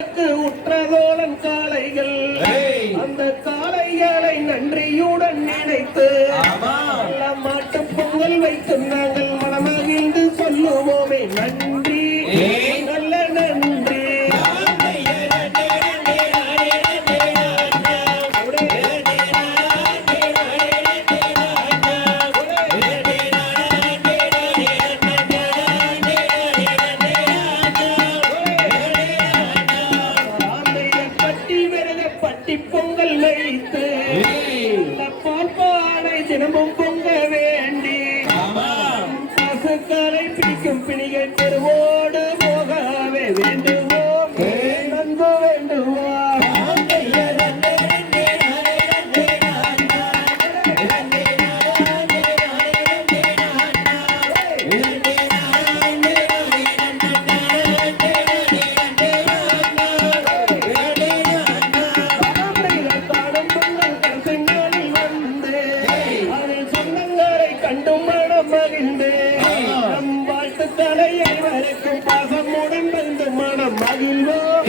எனக்கு உற்றதோழன் காளைகள். அந்த காளைகளை நன்றியுடன் நினைத்து. நல்ல மாட்டு பொங்கல் வைத்து நாங்கள் மனமகிழ்ந்து சொல்லுவோமே நன்றி பொங்கல் வைத்து பால் பானை தினமும் பொங்க வேண்டி. பசுக்களை பிடிக்கும் பிணிகை பெருவோடு போகவே வேண்டுவோம் தலையை வரைக்கும் பாசமுடன் வந்து மனம் மகிழ்வோம்.